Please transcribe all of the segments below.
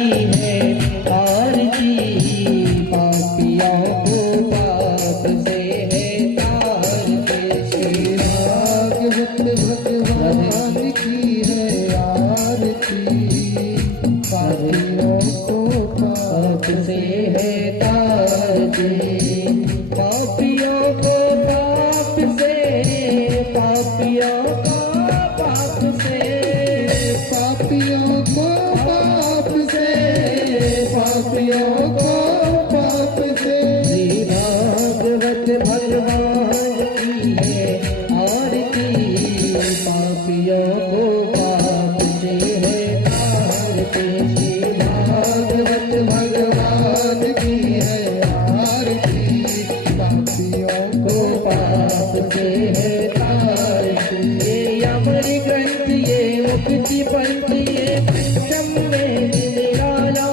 की है आरती, पापियों को पाप से है तारते। श्री भागवत भगवान की है आरती, पापियों को पाप से है तारते। पापियों को पाप से, पापियों को पाप से, पापियों को पाप से, पापियों को पाप से। श्री भागवत भगवान की है आरती, पापियों को पाप से है तारते। श्री भागवत भगवान की है आरती, पापियों को पाप से है तारते। ये अमर ग्रंथ, ये मुक्ति पंथ, ये पंचम में निराला,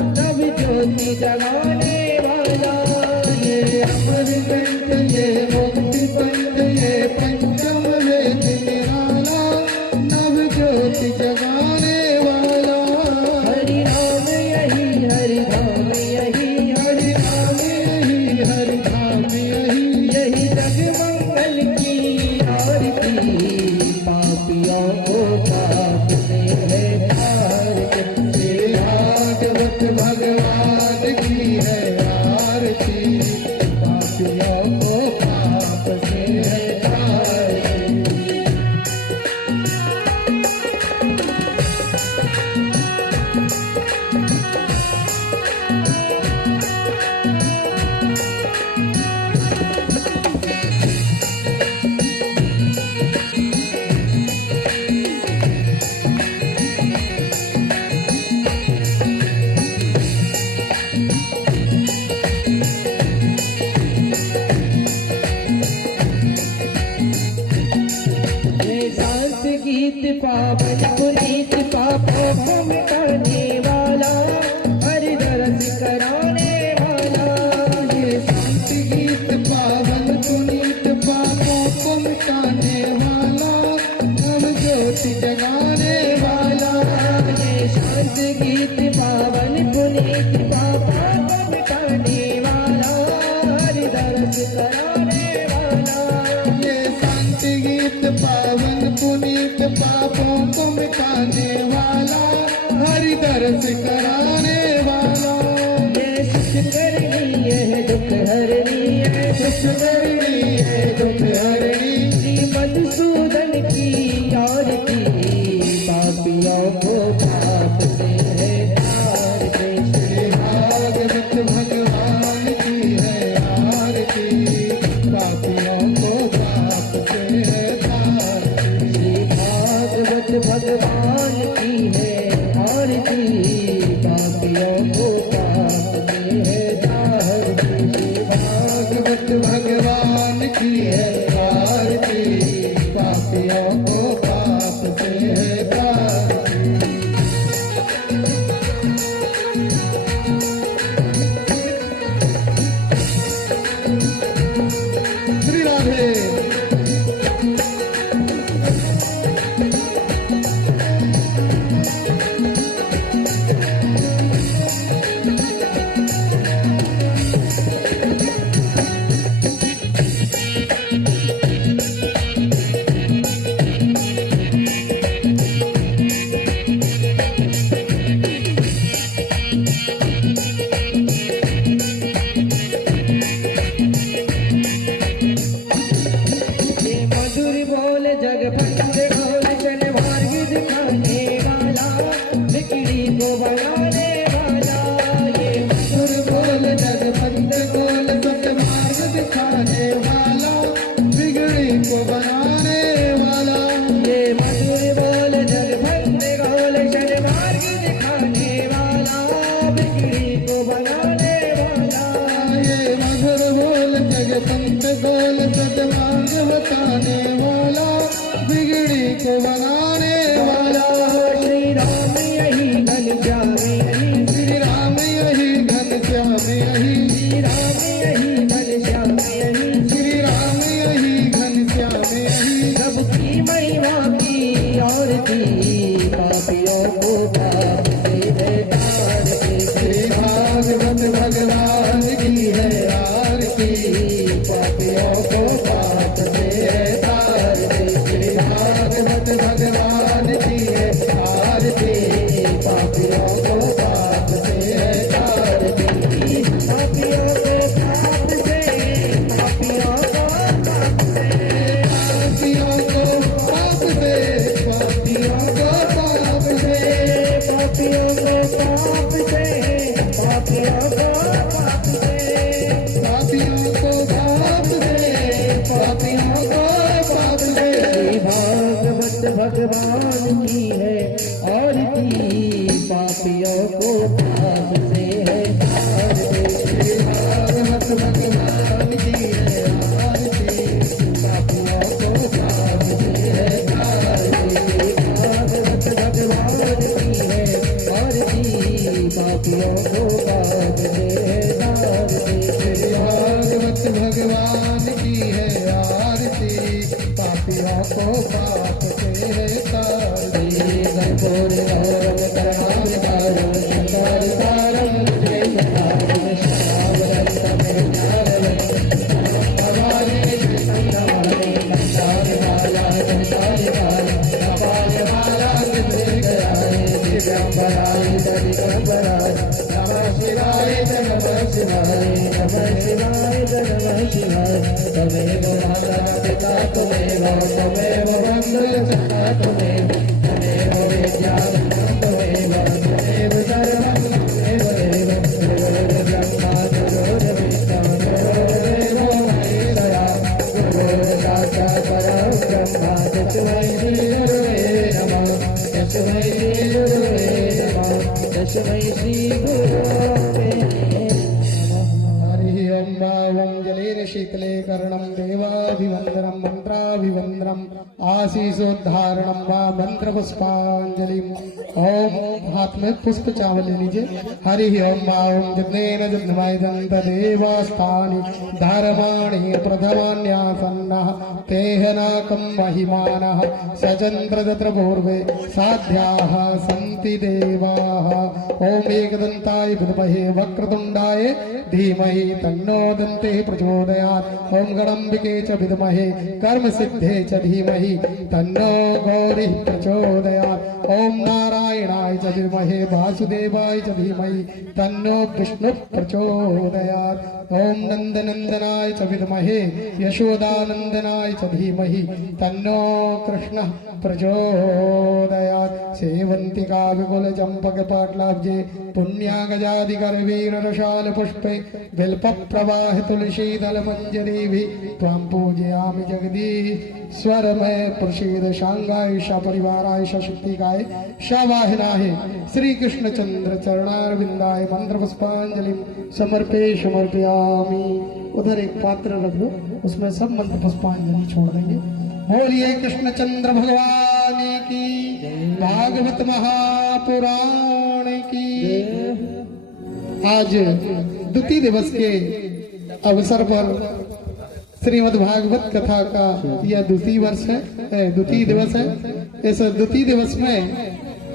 नव ज्योति जगाने वाला। ये अमर ग्रंथ, ये मुक्ति पंथ, ये पंचम में निराला, नव ज्योति जगाने वाला। हरि नाम यही, हरि धाम यही, हरि नाम यही, हरि धाम यही, यही जग मंगल की आरती, पापियों को पाप से है तारते। श्री भागवत भगवान की है आरती, पापियों को पाप से है तारते। शांत गीत पावन पुनीत, पापों को मिटाने वाला, हरि दरस कराने वाला। ये शांत गीत पावन पुनीत, पापों को मिटाने वाला, नव ज्योति जगाने वाला। ये शांत गीत पावन पुनीत, पापों को मिटाने वाला, हरि दरस कराने वाला। ये शांत गीत पावन पुनीत, पापों को मिटाने वाला, हरि दरस कराने वाला। ये सुख करनी है दुख हरनी है, सुख करनी है दुख हरनी। श्री मधुसूदन की आरती, पापियों को पाप से है तारते। श्री भागवत भगवान की है आरती, पापियों को पाप से है तारते। भागवत भगवान की है आरती, पापियों को पाप से है तारते। भागवत भगवान की है आरती, पापियों को पाप से है तारते। श्री राधे। बताने वाला, बिगड़ी को बनाने वाला। श्री राम यही बन जाए को पाप से तारती। श्री भागवत भगवान की है आरती, पापियों को पाप से तारती। पापियों को पाप से, पापियों को पाप से, पापियों को पाप से, पापियों को पाप से, पापियों को पाप से, पापियों को पाप से, पापियों को पाप से, पापियों को पाप से। श्री भागवत भगवान की है आरती, पापियों को पाप से है आरती। श्री भागवत भगवान की है आरती, पापियों को पाप से है आरती। भागवत भगवान की है आरती, पापियों को पाप से है आरती। श्री भागवत भगवान की है आरती, पापियों को पाप से है तारती। कर्पूर गौरम करुणावतारम शंकर तारम जय तारम श्यामरं तमेतारं भवाने संतमाने नमस्कारमाला संसारिकाय कपालमाला कृतकराय दिव्यांबराय दिगंबराय नमः शिवाय नमः शिवाय नमः शिवाय नमः शिवाय। तमेव माता पिता तमेव, तमेव बन्धुः सखा तमेव, तमेव विद्याधनं तमेव, तमेव सर्वं तमेव देव। गुरुर् ब्रह्मा गुरुर्विष्णु गुरुर्देवो महेश्वरः, गुरुर् साक्षात् परब्रह्म तस्मै श्री गुरवे नमः, तस्मै श्री गुरवे नमः, तस्मै श्री गुरवे नमः। हरि ओम भावं जलेन शीतले कर्णं देवाभिवन्दनं मन्त्राभिवन्दनम् आशीषोद्धारणं वा मंत्र पुष्पांजलिम। ओम हाथ में पुष्प चावल ले लीजिए। हरि ओम ओम जग्नेन जग्नमयदंत देवास्तानि धारमाणि प्रथमान्यासन्नः तेहनाकं महिमानः सचन्द्रदत्र पूर्वे साध्याः सन्ति देवाः। ओम एकदन्ताय विद्महे वक्रतुण्डाय धीमहि तन्नो दन्तिः प्रचोदयात्। ओम गणाम्बिके च विद्महे कर्मसिद्धे च धीमहि तन्नो गौरिः प्रचोदयात्। ओम नारायणाय च विद्महे वासुदेवाय च धीमहि तन्नो विष्णुः प्रचोदयात्। ओम नंदनंदनाय च विद्महे यशोदानंदनाय च धीमहि तन्नो कृष्णः प्रचोदयात्। सेवन्तिका विपुल चंपक पाटलाब्जे पुण्यागजादिकरवीर रसाल पुष्पे बिल्प प्रवाह तुलसीदल मंजरीभि त्वां पूजयामि जगदीश्वर मैं प्रसीद शांगाय सपरिवाराय सशक्तिकाय सवाहनाय श्री कृष्ण चंद्र चरणारविंदाय मंत्र पुष्पांजलि समर्पयामि। उधर एक पात्र रख दो, उसमें सब मंत्र पुष्पांजलि छोड़ देंगे। बोलिए कृष्ण चंद्र भगवान की, भागवत महापुराण की। आज द्वितीय दिवस के अवसर पर श्रीमद् भागवत कथा का यह द्वितीय दिवस है। इस द्वितीय दिवस में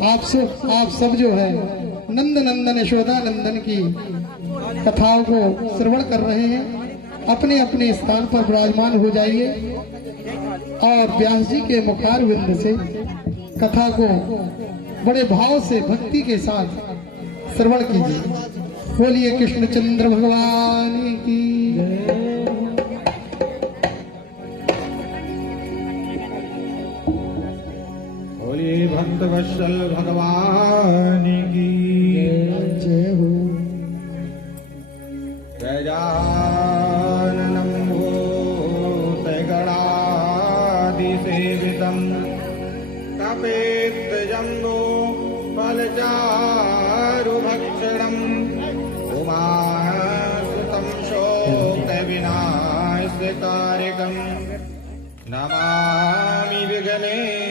आप सब जो है नंद नंदन यशोदा नंदन की कथाओं को श्रवण कर रहे हैं। अपने अपने स्थान पर विराजमान हो जाइए और व्यास जी के मुखार विंद से कथा को बड़े भाव से भक्ति के साथ श्रवण कीजिए। बोलिए कृष्ण चंद्र भगवान की। बोलिए भक्तवत्सल भगवान की जय हो। गजाननं भूतगणादिसेवितं कपेत्तजम्बो फलचारुभक्षणम् उमासुतं शोकविनाशकारकम् नमामि विघ्नेश्वरपादपङ्कजम्।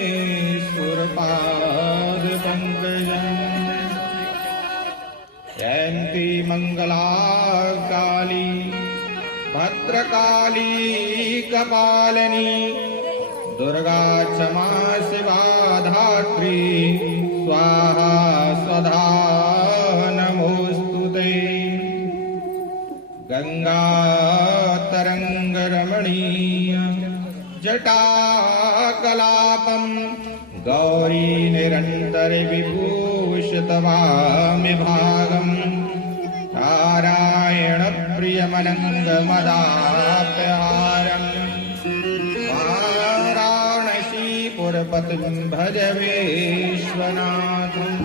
जयन्ती मंगला काली भद्रकाली कपालिनी दुर्गा क्षमा शिवा धात्री स्वाहा स्वधा नमोस्तुते। गंगा तरंग रमणी जटाकलापम् गौरी निरन्तर विभूषितवामि भागम् नारायण प्रियमनङ्गमदाप्यहारम् वाराणसीपुरपतिं भज विश्वनाथम्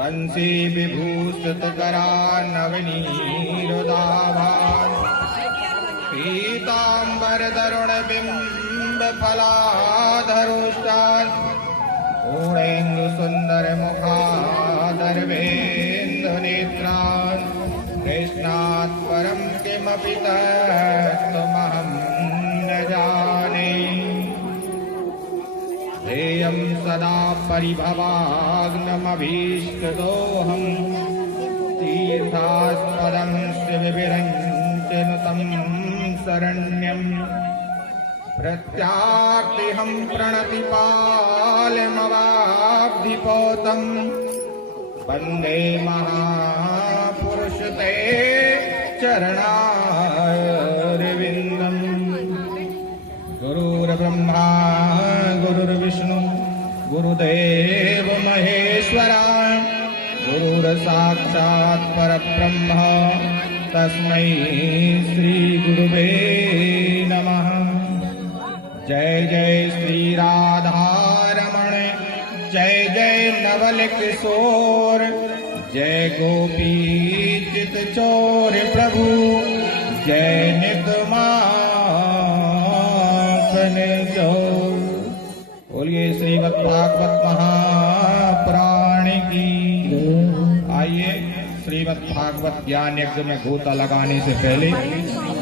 बंसी विभूषितकरान्नवनीरुदाभान् पीताम्बरतरुणबिम्बफलाधरुष्टान् पूर्णेन्दुसुन्दरमुखादर्वेन्दुनेत्रान् कृष्णात् परं किमपि तत्त्वमहं न जाने ध्येयं सदा परिभवाग्नमभीष्टदोऽहम् तीर्थास्पदं शिवविरञ्जनुतं शरण्यम् प्रत्यार्तिहं प्रणतिपालमवाब्धिपोतम् वन्दे महापुरुष ते चरणारविन्दम् गुरुर्ब्रह्मा गुरुर्विष्णु गुरुदेव महेश्वरा गुरुर्साक्षात् परब्रह्म तस्मै श्री गुरुवे नमः। जय जय श्री राधारमण जय जय नवल किशोर जय गोपी चित चोर प्रभु जय निगमापन चोर। बोलिए श्रीमद् भागवत महापुराण की। आइए श्रीमद् भागवत ज्ञान यज्ञ में गोता लगाने से पहले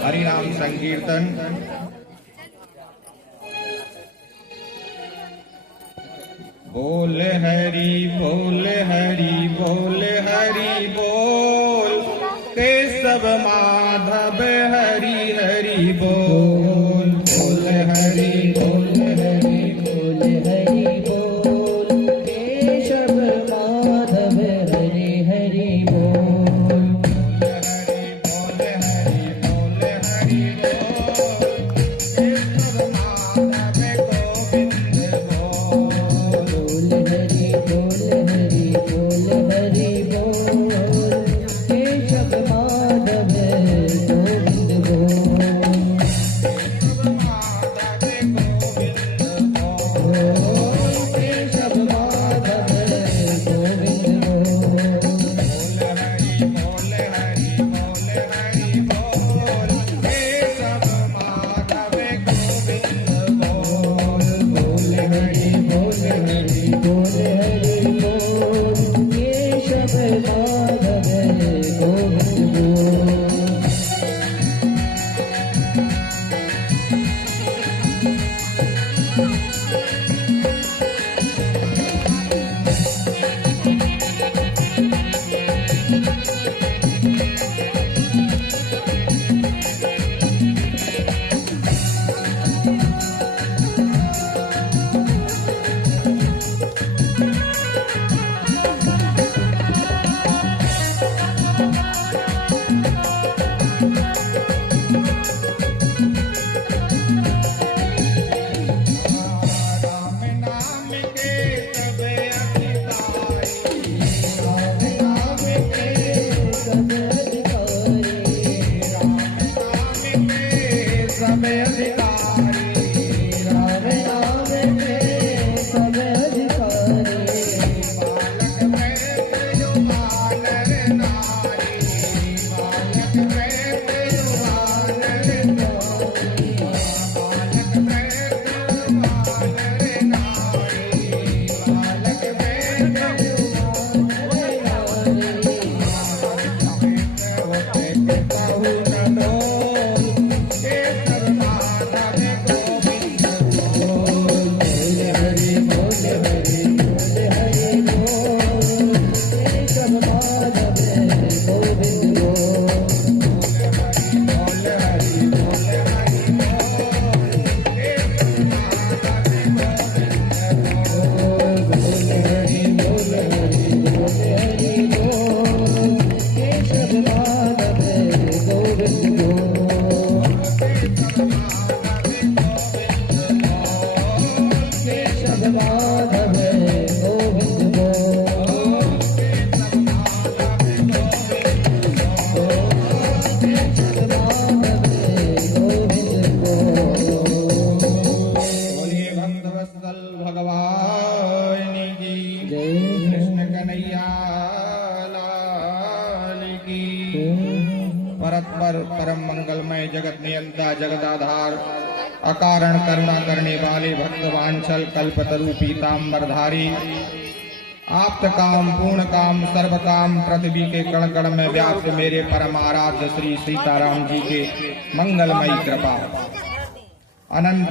हरिनाम संकीर्तन। बोल हरि बोल हरि बोल हरि बोल केशव माधव हरि हरि बोल। बोल हरि बोल हरि बोल हरि बोल केशव माधव हरि हरि बोल। बोल हरि बोल हरि बोल हरि बोल केशव माधव गोविंद बोल। बोल हरि बोल हरि बोल कन्हैया लाल की। परस्पर परम मंगलमय जगत नियंता जगदाधार अकारण करुणा करने वाले भक्तवांछल कल्पतरु पीताम्बरधारी आप्त काम पूर्ण काम सर्व काम पृथ्वी के कण कण में व्याप्त मेरे परम आराध्य श्री सीताराम जी के मंगलमयी कृपा अनंत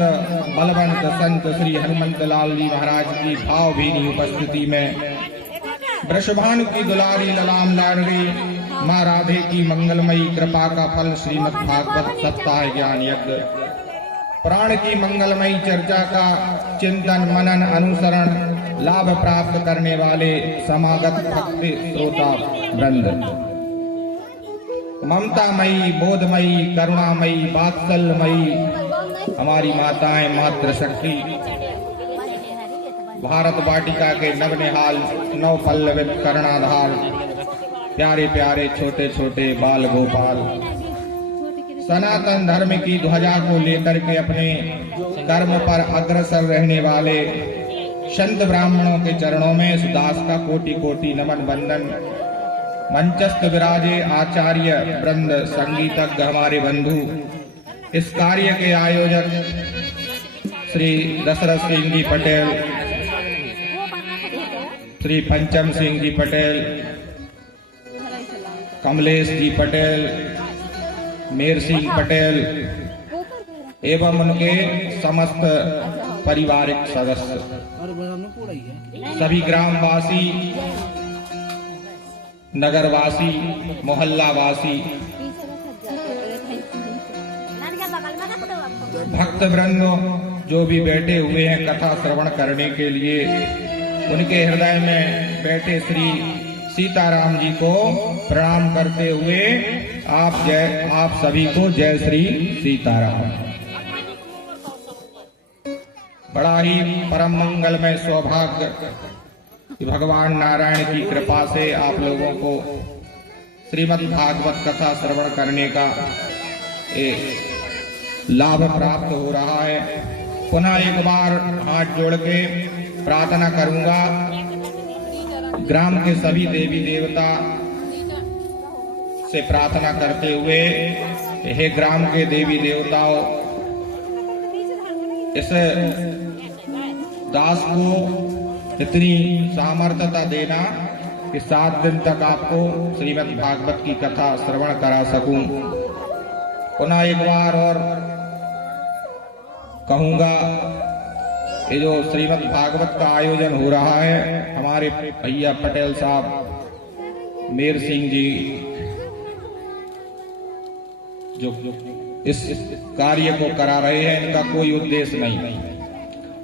बलवंत संत श्री हनुमंत लाल जी महाराज की भावभीनी उपस्थिति में वृषभानु की दुलारी ललाम लाडली माँ राधे की मंगलमयी कृपा का फल श्रीमद् भागवत सप्ताह ज्ञान यज्ञ प्राण की मंगलमयी चर्चा का चिंतन मनन अनुसरण लाभ प्राप्त करने वाले समागत भक्ति श्रोता वृंद, ममतामयी बोधमयी करुणामयी वात्सल्यमयी हमारी माताएं मातृशक्ति भारत वाटिका के नवनिहाल नव पल्लवित कर्णाधार प्यारे प्यारे छोटे छोटे बाल गोपाल सनातन धर्म की ध्वजा को लेकर के अपने कर्म पर अग्रसर रहने वाले संत ब्राह्मणों के चरणों में इस दास का कोटि कोटि नमन वंदन। मंचस्थ विराजे आचार्य वृंद संगीतज्ञ हमारे बंधु, इस कार्य के आयोजक श्री दशरथ सिंह जी पटेल, श्री पंचम सिंह जी पटेल, कमलेश जी पटेल, मेर सिंह पटेल एवं उनके समस्त पारिवारिक सदस्य, सभी ग्रामवासी, नगरवासी, मोहल्लावासी, भक्त वृंद जो भी बैठे हुए हैं कथा श्रवण करने के लिए, उनके हृदय में बैठे श्री सीताराम जी को प्रणाम करते हुए आप सभी को जय श्री सीताराम। बड़ा ही परम मंगलमय सौभाग्य कि भगवान नारायण की कृपा से आप लोगों को श्रीमद् भागवत कथा श्रवण करने का लाभ प्राप्त हो रहा है। पुनः एक बार हाथ जोड़ के प्रार्थना करूंगा, ग्राम के सभी देवी देवता से प्रार्थना करते हुए, हे ग्राम के देवी देवताओं, इस दास को इतनी सामर्थ्यता देना कि 7 दिन तक आपको श्रीमद् भागवत की कथा श्रवण करा सकूं। पुनः एक बार और कहूंगा, ये जो श्रीमद् भागवत का आयोजन हो रहा है, हमारे भैया पटेल साहब मेर सिंह जी जो इस कार्य को करा रहे हैं, इनका कोई उद्देश्य नहीं,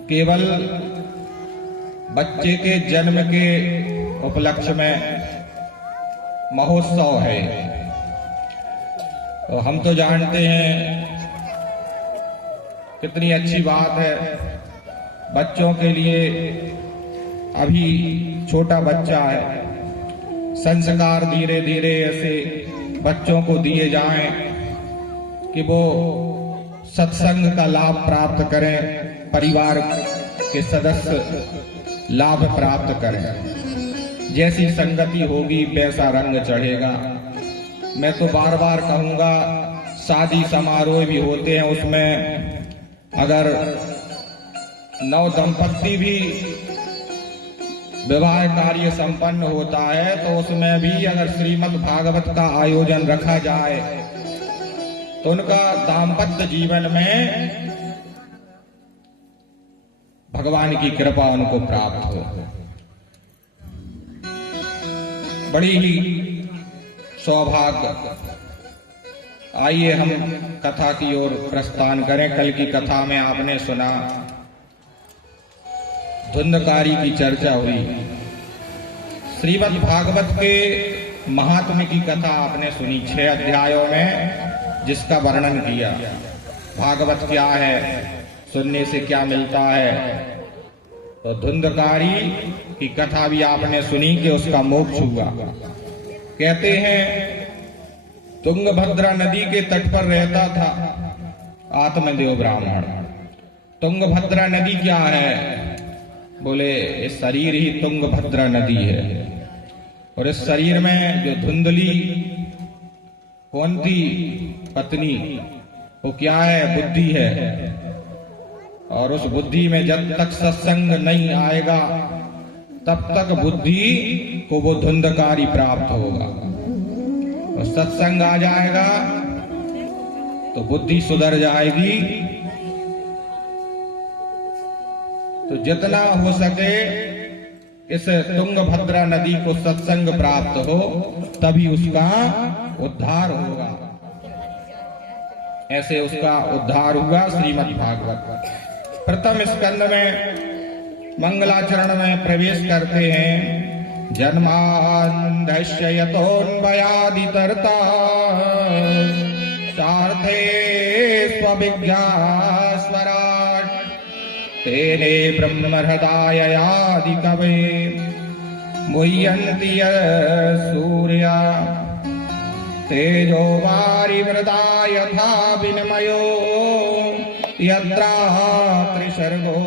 केवल बच्चे के जन्म के उपलक्ष्य में महोत्सव है। तो हम तो जानते हैं कितनी अच्छी बात है, बच्चों के लिए, अभी छोटा बच्चा है, संस्कार धीरे धीरे ऐसे बच्चों को दिए जाएं कि वो सत्संग का लाभ प्राप्त करें, परिवार के सदस्य लाभ प्राप्त करें। जैसी संगति होगी वैसा रंग चढ़ेगा। मैं तो बार बार कहूंगा, शादी समारोह भी होते हैं, उसमें अगर नव दंपत्ति भी विवाह कार्य संपन्न होता है तो उसमें भी अगर श्रीमद् भागवत का आयोजन रखा जाए तो उनका दाम्पत्य जीवन में भगवान की कृपा उनको प्राप्त हो। बड़ी ही सौभाग्य। आइए हम कथा की ओर प्रस्थान करें। कल की कथा में आपने सुना, धुंधकारी की चर्चा हुई, श्रीमद् भागवत के महात्म्य की कथा आपने सुनी 6 अध्यायों में, जिसका वर्णन किया। भागवत क्या है, सुनने से क्या मिलता है। तो धुंधकारी की कथा भी आपने सुनी कि उसका मोक्ष हुआ। कहते हैं तुंगभद्रा नदी के तट पर रहता था आत्मदेव ब्राह्मण। तुंगभद्रा नदी क्या है? बोले शरीर ही तुंगभद्रा नदी है। और इस शरीर में जो धुंधली कौनती पत्नी, वो क्या है? बुद्धि है। और उस बुद्धि में जब तक सत्संग नहीं आएगा तब तक बुद्धि को वो धुंधकारी प्राप्त होगा। और सत्संग आ जाएगा तो बुद्धि सुधर जाएगी। तो जितना हो सके इस तुंगभद्रा नदी को सत्संग प्राप्त हो, तभी उसका उद्धार होगा। ऐसे उसका उद्धार हुआ। श्रीमद् भागवत प्रथम स्कंद में मंगलाचरण में प्रवेश करते हैं। जन्मान्धस्य यतोन्वयादितरता सार्थे स्वविज्ञा स्वराट तेने ब्रह्महृदाययादि कवे मुह्यन्ति सूर्या तेजो वारिवृता यथा विनिमयो यत्रा त्रिसर्गो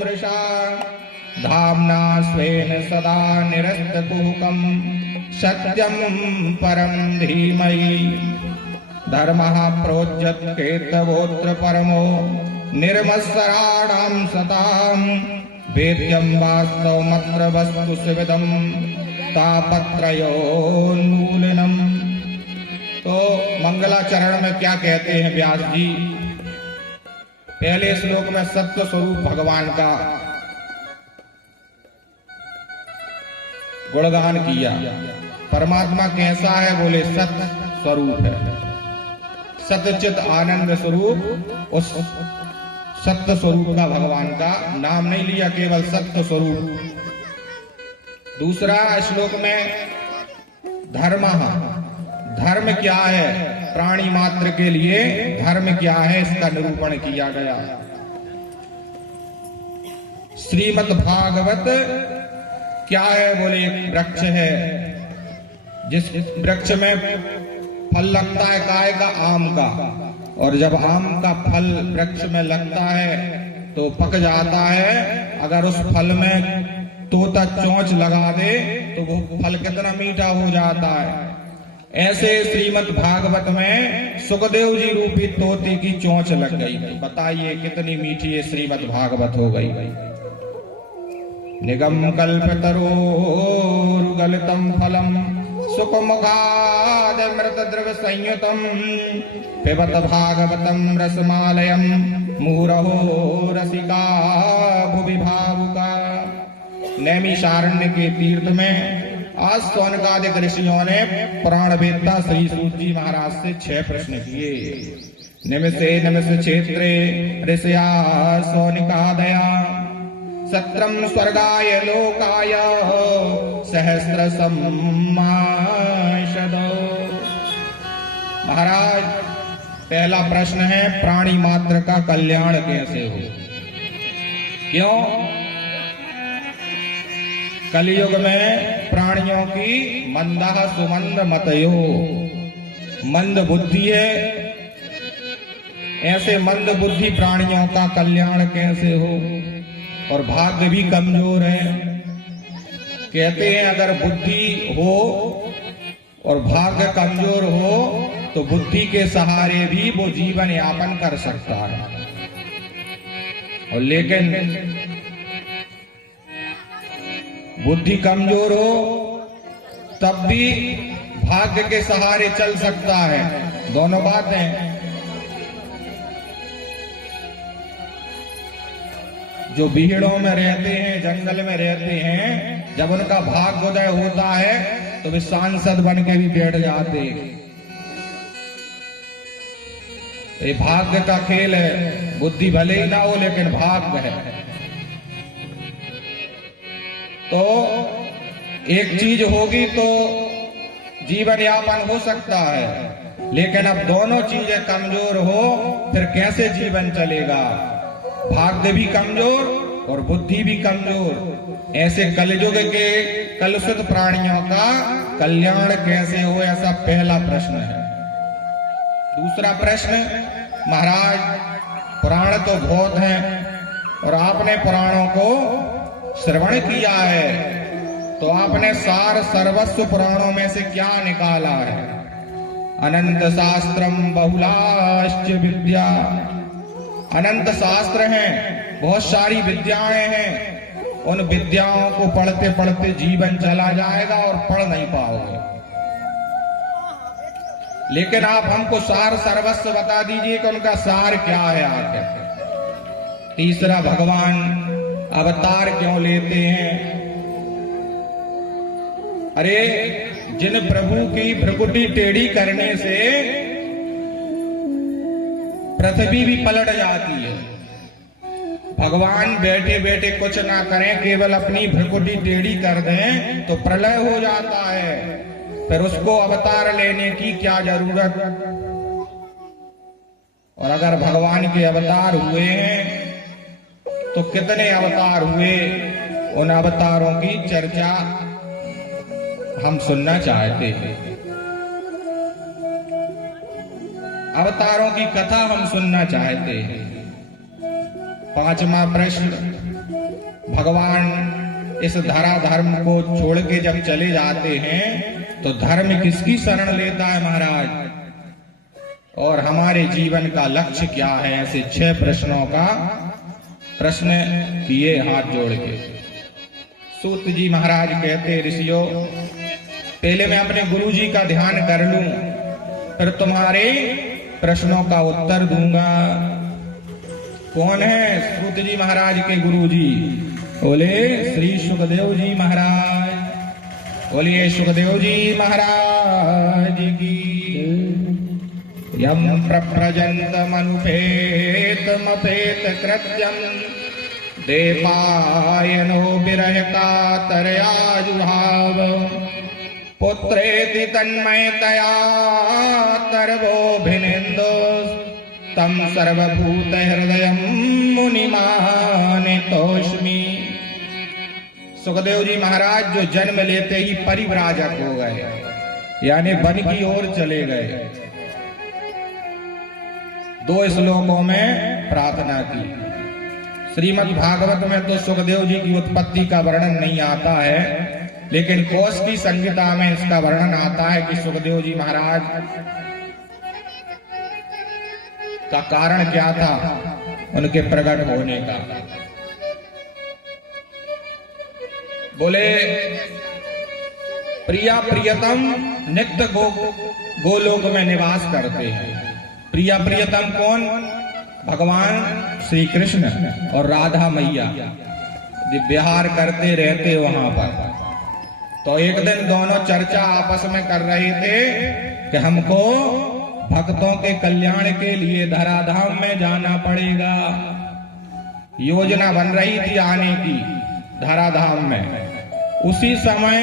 मृषा धाम्ना स्वेन सदा निरस्तकुहकं सत्यं परं धीमहि धर्मः प्रोज्झत्केतवोऽत्र परमो निर्मत्सराणां सतां वेद्यं वास्तवमत्र वस्तुस्विदं तापत्रयोन्मूलनम्। तो मंगलाचरण में क्या कहते हैं व्यास जी? पहले श्लोक में सत्य स्वरूप भगवान का गुणगान किया। परमात्मा कैसा है? बोले सत्य स्वरूप है, सत्यचित आनंद स्वरूप। उस सत्य स्वरूप का भगवान का नाम नहीं लिया, केवल सत्य स्वरूप। दूसरा श्लोक में धर्म क्या है? प्राणी मात्र के लिए धर्म क्या है, इसका निरूपण किया गया। श्रीमद् भागवत क्या है? बोले एक वृक्ष है, जिस वृक्ष में फल लगता है काय का? आम का। और जब आम का फल वृक्ष में लगता है तो पक जाता है। अगर उस फल में तोता चोंच लगा दे तो वो फल कितना मीठा हो जाता है। ऐसे श्रीमद् भागवत में सुखदेव जी रूपी तोते की चोंच लग गई। बताइए कितनी मीठी ये श्रीमद् भागवत हो गई। निगम कल्पतरोरुगलितं फलम सुखमुखादमृत द्रव संयुतम पिबत भागवतम रसमालयम मुहुरहो रसिका भुवि भावुका। नैमिषारण्य के तीर्थ में आज सौनकादिक ऋषियों ने पुराण वेत्ता श्री सूत जी महाराज से 6 प्रश्न किए। निमिष क्षेत्रे ऋषया सौनिकादया सत्रम स्वर्गाय लोकाय सहस्र सम्माशदो। महाराज पहला प्रश्न है, प्राणी मात्र का कल्याण कैसे हो? क्यों? कलयुग में प्राणियों की मंदा सुमंद मतयो, मंद बुद्धि है। ऐसे मंद बुद्धि प्राणियों का कल्याण कैसे हो? और भाग्य भी कमजोर है। कहते हैं अगर बुद्धि हो और भाग्य कमजोर हो तो बुद्धि के सहारे भी वो जीवन यापन कर सकता है। और लेकिन बुद्धि कमजोर हो तब भी भाग्य के सहारे चल सकता है। दोनों बातें। जो बीहड़ों में रहते हैं, जंगल में रहते हैं, जब उनका भाग्योदय होता है तो वे सांसद बन के भी बैठ जाते हैं। ये भाग्य का खेल है। बुद्धि भले ही ना हो लेकिन भाग्य है। तो एक चीज होगी तो जीवन यापन हो सकता है, लेकिन अब दोनों चीजें कमजोर हो फिर कैसे जीवन चलेगा? भाग्य भी कमजोर और बुद्धि भी कमजोर। ऐसे कलयुग के कलुषित प्राणियों का कल्याण कैसे हो, ऐसा पहला प्रश्न है। दूसरा प्रश्न, महाराज पुराण तो बहुत हैं और आपने पुराणों को श्रवण किया है, तो आपने सार सर्वस्व पुराणों में से क्या निकाला है? अनंत शास्त्रम बहुलाश्च विद्या, अनंत शास्त्र हैं, बहुत सारी विद्याएं हैं। उन विद्याओं को पढ़ते पढ़ते जीवन चला जाएगा और पढ़ नहीं पाओगे। लेकिन आप हमको सार सर्वस्व बता दीजिए कि उनका सार क्या है आखिर। तीसरा, भगवान अवतार क्यों लेते हैं? अरे जिन प्रभु की भ्रुकुटी टेढ़ी करने से पृथ्वी भी पलट जाती है, भगवान बैठे बैठे कुछ ना करें, केवल अपनी भ्रुकुटी टेढ़ी कर दें तो प्रलय हो जाता है। फिर उसको अवतार लेने की क्या जरूरत? और अगर भगवान के अवतार हुए हैं तो कितने अवतार हुए? उन अवतारों की चर्चा हम सुनना चाहते हैं, अवतारों की कथा हम सुनना चाहते हैं। पांचवा प्रश्न, भगवान इस धरा धर्म को छोड़ के जब चले जाते हैं तो धर्म किसकी शरण लेता है महाराज? और हमारे जीवन का लक्ष्य क्या है? ऐसे 6 प्रश्नों का प्रश्न किए हाथ जोड़ के। सूत जी महाराज कहते, ऋषियों, पहले मैं अपने गुरु जी का ध्यान कर लूं, फिर तुम्हारे प्रश्नों का उत्तर दूंगा। कौन है सूत जी महाराज के गुरु जी? बोले श्री सुखदेव जी महाराज। बोलिए सुखदेव जी महाराज की। यम प्रप्रजंत मनुपेत मपेत कृत्यम देपायनो विरह कातरया जुहाव पुत्रेति तन्मयतया तरवोभिनिन्दो तम सर्वभूत हृदयं मुनिमानितोऽस्मि। सुखदेव जी महाराज जो जन्म लेते ही परिव्राजक हो गए, यानी वन की ओर चले गए। 2 श्लोकों में प्रार्थना की। श्रीमद् भागवत में तो सुखदेव जी की उत्पत्ति का वर्णन नहीं आता है, लेकिन कोश की संहिता में इसका वर्णन आता है कि सुखदेव जी महाराज का कारण क्या था उनके प्रकट होने का। बोले प्रिया प्रियतम नित्य गोलोक में निवास करते हैं। प्रिया प्रियतम कौन? भगवान श्री कृष्ण और राधा मैया विहार करते रहते वहां पर। तो एक दिन दोनों चर्चा आपस में कर रहे थे कि हमको भक्तों के कल्याण के लिए धराधाम में जाना पड़ेगा। योजना बन रही थी आने की धराधाम में। उसी समय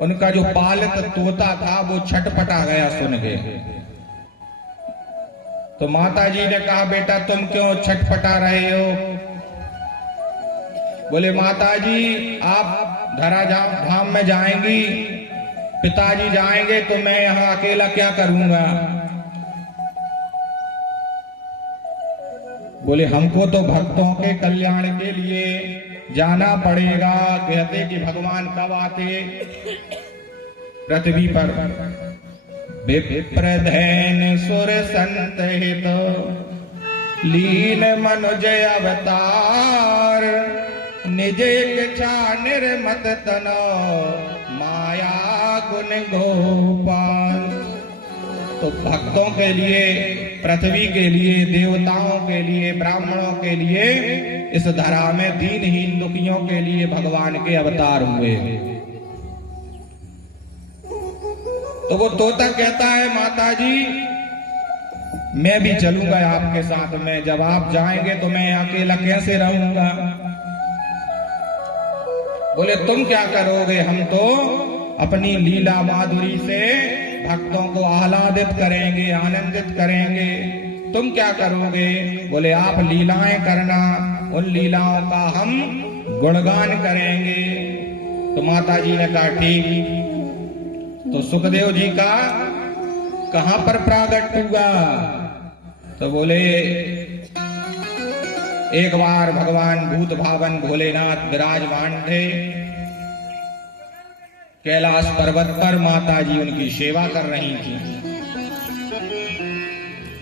उनका जो पालित तोता था वो छटपटा गया सुन के। तो माता जी ने कहा, बेटा तुम क्यों छटपटा रहे हो? बोले माता जी आप धरा धाम में जाएंगी, पिताजी जाएंगे तो मैं यहाँ अकेला क्या करूंगा? बोले हमको तो भक्तों के कल्याण के लिए जाना पड़ेगा। कहते कि भगवान कब आते पृथ्वी पर? विप्रधैन सुर संत हित लीन मनुज अवतार निज इच्छा निर्मत तनो माया गुण गोपाल। तो भक्तों के लिए, पृथ्वी के लिए, देवताओं के लिए, ब्राह्मणों के लिए, इस धरा में दीनहीन दुखियों के लिए भगवान के अवतार हुए। तो वो तोता कहता है माता जी मैं भी चलूंगा आपके साथ में, जब आप जाएंगे तो मैं अकेला कैसे रहूंगा? बोले तुम क्या करोगे? हम तो अपनी लीला माधुरी से भक्तों को आह्लादित करेंगे, आनंदित करेंगे। तुम क्या करोगे? बोले आप लीलाएं करना, उन लीलाओं का हम गुणगान करेंगे। तो माता जी ने कहा ठीक। तो सुखदेव जी का कहां पर प्रागट हुआ? तो बोले एक बार भगवान भूत भावन भोलेनाथ विराजमान थे कैलाश पर्वत पर माता जी उनकी सेवा कर रही थी।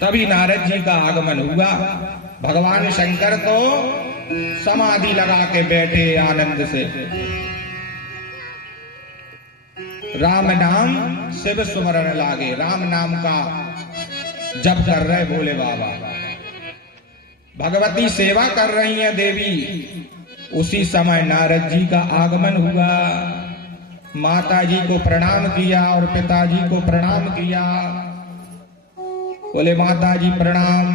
तभी नारद जी का आगमन हुआ। भगवान शंकर तो समाधि लगा के बैठे आनंद से, राम नाम शिव सुमरण लागे, राम नाम का जप कर रहे भोले बाबा। भगवती सेवा कर रही है देवी। उसी समय नारद जी का आगमन हुआ। माता जी को प्रणाम किया और पिताजी को प्रणाम किया। बोले माता जी प्रणाम।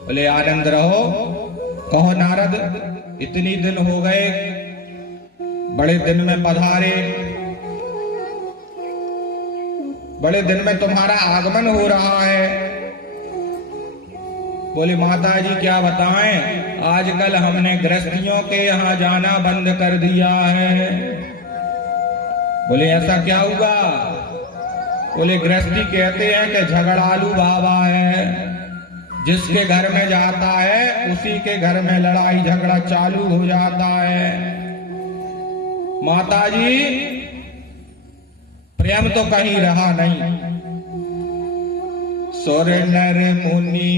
बोले आनंद रहो। कहो नारद, इतनी दिन हो गए, बड़े दिन में पधारे, बड़े दिन में तुम्हारा आगमन हो रहा है। बोले माता जी क्या बताएं, आजकल हमने गृहस्थियों के यहाँ जाना बंद कर दिया है। बोले ऐसा क्या हुआ? बोले गृहस्थी कहते हैं कि झगड़ालू बाबा है, जिसके घर में जाता है उसी के घर में लड़ाई झगड़ा चालू हो जाता है। माता जी प्रेम तो कहीं रहा नहीं। सुर नर मुनि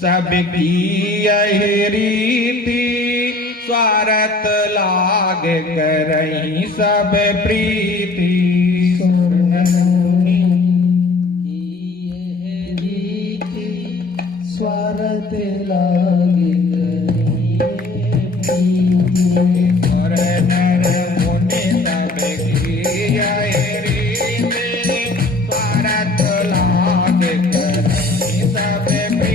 सब की यही रीति, स्वार्थ लाग करही सब प्रीति। सुर नर मुनि की यह रीति, स्वार्थ लाग करही प्रीति। सुर नर मुनि सब की यही रीति, स्वार्थ लाग करही सब प्रीति।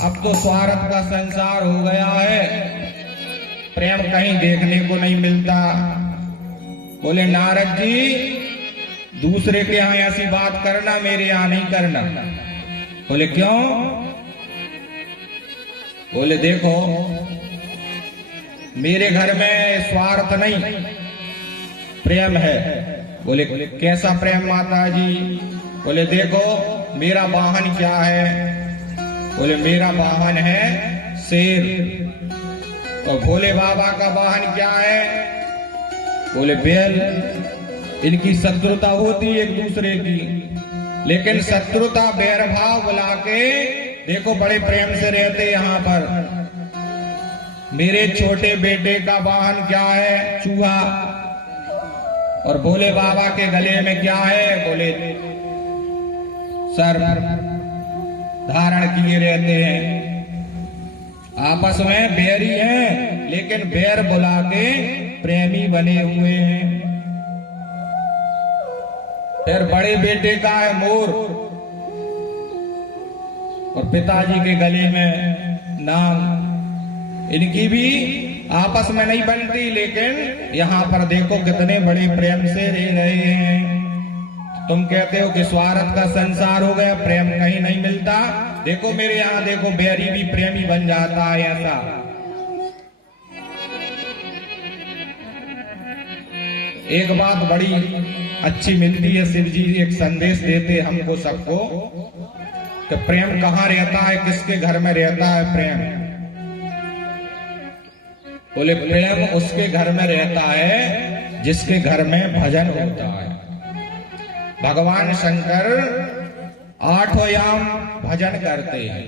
अब तो स्वार्थ का संसार हो गया है, प्रेम कहीं देखने को नहीं मिलता। बोले नारद जी दूसरे के यहाँ ऐसी बात करना, मेरे यहाँ नहीं करना। बोले क्यों? बोले देखो मेरे घर में स्वार्थ नहीं, प्रेम है। बोले कैसा प्रेम माता जी? बोले देखो मेरा वाहन क्या है? बोले मेरा वाहन है शेर। और भोले बाबा का वाहन क्या है? बोले बैल। इनकी शत्रुता होती एक दूसरे की, लेकिन शत्रुता बैर भाव बुला के देखो बड़े प्रेम से रहते यहाँ पर। मेरे छोटे बेटे का वाहन क्या है? चूहा। और भोले बाबा के गले में क्या है? बोले सर्प धारण किए रहते हैं। आपस में बैरी हैं, लेकिन बैर बुला के प्रेमी बने हुए हैं। फिर बड़े बेटे का है मोर, और पिताजी के गले में नाग। इनकी भी आपस में नहीं बनती, लेकिन यहाँ पर देखो कितने बड़े प्रेम से रह रहे हैं। तुम कहते हो कि स्वार्थ का संसार हो गया, प्रेम कहीं नहीं मिलता। देखो मेरे यहाँ देखो बैरी भी प्रेमी बन जाता है। ऐसा एक बात बड़ी अच्छी मिलती है, शिव जी एक संदेश देते हमको सबको कि प्रेम कहाँ रहता है, किसके घर में रहता है प्रेम। बोले प्रेम उसके घर में रहता है जिसके घर में भजन होता है। भगवान शंकर 8 याम भजन करते हैं,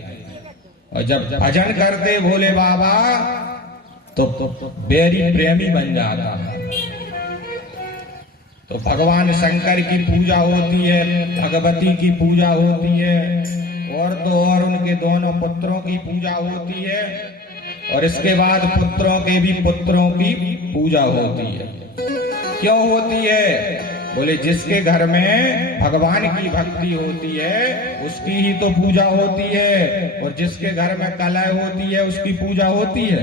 और जब भजन करते भोले बाबा तो बैरी प्रेमी बन जाता है। तो भगवान शंकर की पूजा होती है, भगवती की पूजा होती है, और तो और उनके दोनों पुत्रों की पूजा होती है, और इसके बाद पुत्रों के भी पुत्रों की पूजा होती है। क्यों होती है? बोले जिसके घर में भगवान की भक्ति होती है उसकी ही तो पूजा होती है, और जिसके घर में कलह होती है उसकी पूजा होती है।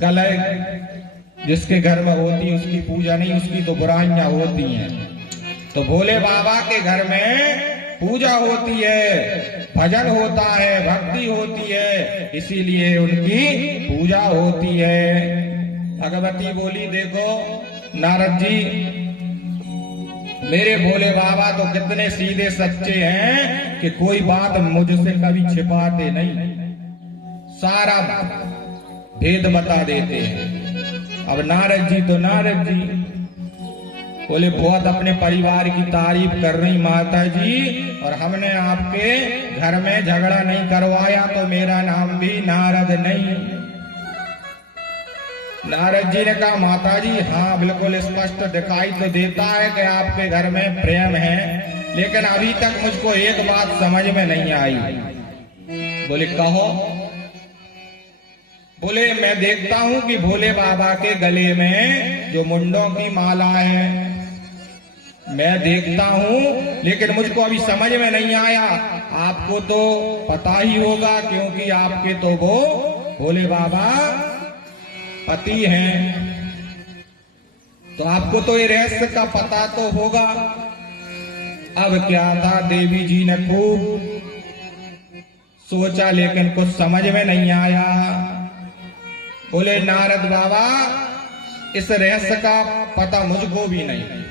कलह जिसके घर में होती है उसकी पूजा नहीं, उसकी तो बुराइयां होती हैं। तो भोले बाबा के घर में पूजा होती है, भजन होता है, भक्ति होती है, इसीलिए उनकी पूजा होती है। भगवती बोली देखो नारद जी, मेरे भोले बाबा तो कितने सीधे सच्चे हैं कि कोई बात मुझसे कभी छिपाते नहीं, सारा भेद बता देते हैं। अब नारद जी तो नारद जी बोले बहुत अपने परिवार की तारीफ कर रही माता जी, और हमने आपके घर में झगड़ा नहीं करवाया तो मेरा नाम भी नारद नहीं। नारद जी ने कहा माता जी हाँ बिल्कुल स्पष्ट दिखाई तो देता है कि आपके घर में प्रेम है, लेकिन अभी तक मुझको एक बात समझ में नहीं आई। बोले कहो। बोले मैं देखता हूं कि भोले बाबा के गले में जो मुंडों की माला है मैं देखता हूं, लेकिन मुझको अभी समझ में नहीं आया। आपको तो पता ही होगा क्योंकि आपके तो वो भोले बाबा पति हैं, तो आपको तो ये रहस्य का पता तो होगा। अब क्या था, देवी जी ने खूब सोचा लेकिन कुछ समझ में नहीं आया। बोले नारद बाबा इस रहस्य का पता मुझको भी नहीं।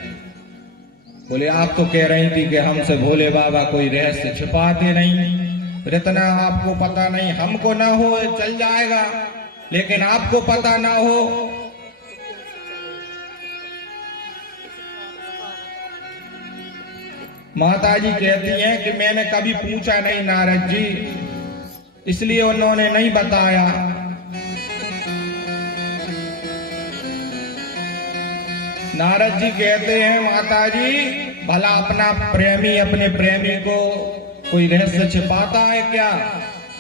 बोले आप तो कह रही थी कि हमसे भोले बाबा कोई रहस्य छिपाते नहीं, इतना आपको पता नहीं। हमको ना हो चल जाएगा, लेकिन आपको पता ना हो। माता जी कहती हैं कि मैंने कभी पूछा नहीं नारद जी, इसलिए उन्होंने नहीं बताया। नारद जी कहते हैं माता जी भला अपना प्रेमी अपने प्रेमी को कोई रहस्य छिपाता है क्या?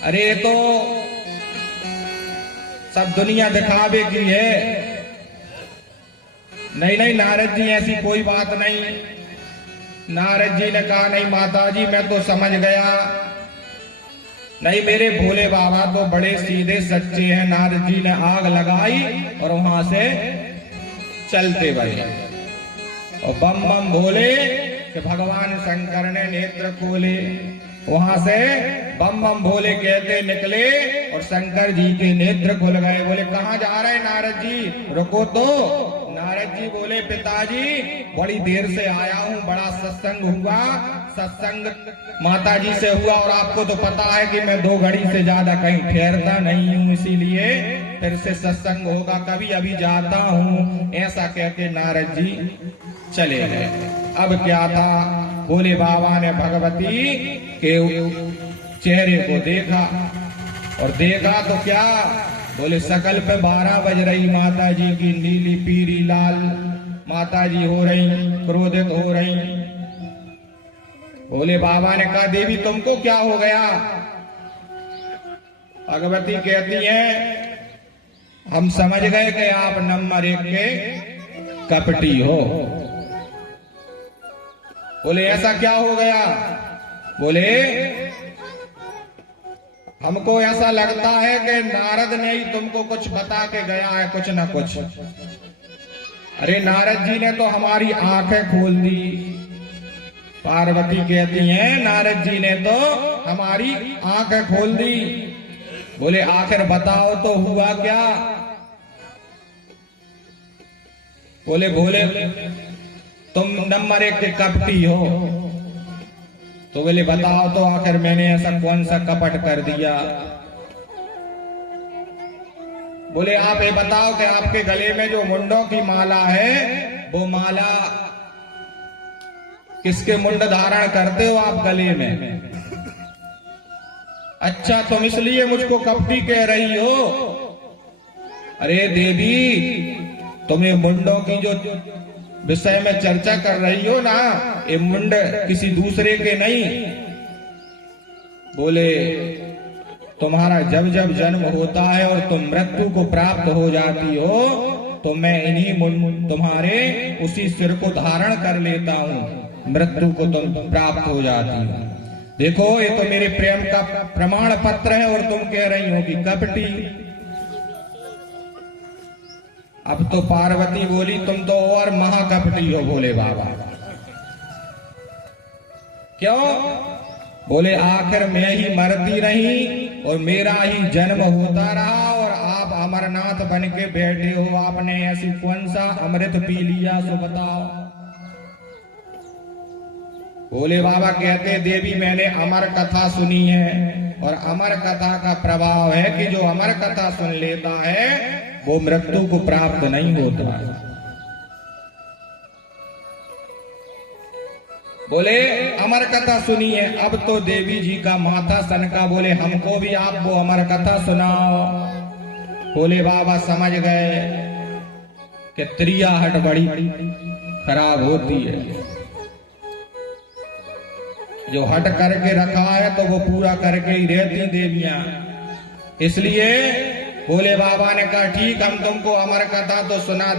अरे तो सब दुनिया दिखावे की है। नहीं नहीं नारद जी ऐसी कोई बात नहीं। नारद जी ने कहा नहीं माता जी मैं तो समझ गया, नहीं मेरे भोले बाबा तो बड़े सीधे सच्चे हैं। नारद जी ने आग लगाई और वहां से चलते बढ़े और बम बम बोले कि भगवान शंकर ने नेत्र खोले। वहां से बम बम भोले कहते निकले और शंकर जी के नेत्र खुल गए। बोले कहाँ जा रहे नारद जी, रुको तो। नारद जी बोले पिताजी बड़ी देर से आया हूँ, बड़ा सत्संग हुआ, सत्संग माता जी से हुआ, और आपको तो पता है कि मैं 2 घड़ी से ज्यादा कहीं ठहरता नहीं हूँ, इसीलिए फिर से सत्संग होगा, कभी अभी जाता हूँ। ऐसा कह के नारद जी चले गए। अब क्या था, भोले बाबा ने भगवती के चेहरे को देखा, और देखा तो क्या, बोले सकल पे 12 बज रही माता जी की, नीली पीली लाल माता जी हो रही, क्रोधित हो रही। भोले बाबा ने कहा देवी तुमको क्या हो गया? भगवती कहती है हम समझ गए कि आप नंबर 1 के कपटी हो। बोले ऐसा क्या हो गया? बोले हमको ऐसा लगता है कि नारद ने ही तुमको कुछ बता के गया है, कुछ ना कुछ। अरे नारद जी ने तो हमारी आंखें खोल दी। पार्वती कहती हैं नारद जी ने तो हमारी आंखें खोल दी। बोले आखिर बताओ तो हुआ क्या? बोले भोले तुम नंबर 1 के कपटी हो। तो बोले बताओ तो आखिर मैंने ऐसा कौन सा कपट कर दिया? बोले आप ये बताओ कि आपके गले में जो मुंडों की माला है वो माला किसके मुंड धारण करते हो आप गले में? अच्छा तुम इसलिए मुझको कपटी कह रही हो? अरे देवी तुम्हें मुंडों की जो विषय में चर्चा कर रही हो ना, ये मुंड किसी दूसरे के नहीं। बोले तुम्हारा जब जब जन्म होता है और तुम मृत्यु को प्राप्त हो जाती हो तो मैं इन्हीं मुंड तुम्हारे उसी सिर को धारण कर लेता हूँ, मृत्यु को तुम प्राप्त हो जाती हो। देखो ये तो मेरे प्रेम का प्रमाण पत्र है और तुम कह रही हो कि कपटी। अब तो पार्वती बोली तुम तो और महाकपटी हो भोले बाबा। क्यों? बोले आखिर मैं ही मरती रही और मेरा ही जन्म होता रहा और आप अमरनाथ बन के बैठे हो, आपने ऐसी कौन सा अमृत पी लिया सो बताओ। भोले बाबा कहते देवी मैंने अमर कथा सुनी है, और अमर कथा का प्रभाव है कि जो अमर कथा सुन लेता है वो मृत्यु को प्राप्त नहीं होता। बोले अमर कथा सुनी है। अब तो देवी जी का माथा सनका, बोले हमको भी आप वो अमर कथा सुनाओ। भोले बाबा समझ गए कि त्रियाहट बड़ी खराब होती है, जो हट करके रखा है तो वो पूरा करके ही रहती देवियां। इसलिए भोले बाबा ने कहा ठीक हम तुमको अमर कथा तो सुना